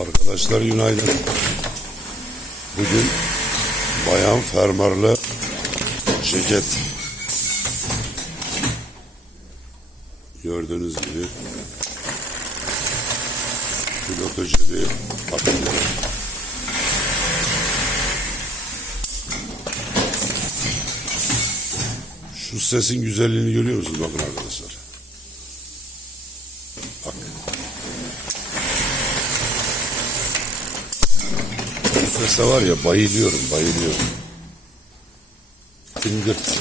Arkadaşlar günaydın. Bugün bayan fermuarlı ceket. Gördüğünüz gibi pilotajı bir takımı. Şu sesin güzelliğini görüyor musunuz? Bakın arkadaşlar. Bu sese var ya bayılıyorum, bayılıyorum. Tıngırt.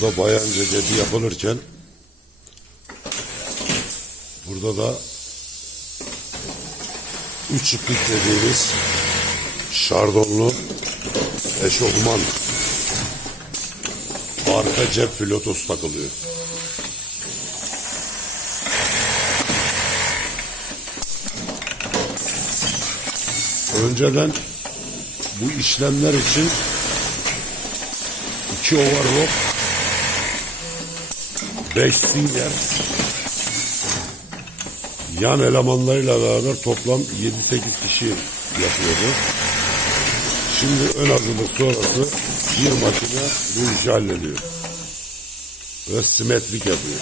Burada bayan ceketi yapılırken burada da üç iplik dediğimiz şardonlu eşofman arka cep filotosu takılıyor. Önceden bu işlemler için iki overlock 5 singer yan elemanlarıyla beraber toplam 7-8 kişi yapıyordu. Şimdi ön hazırlık sonrası bir makine bu işi hallediyor. Ve simetrik yapıyor.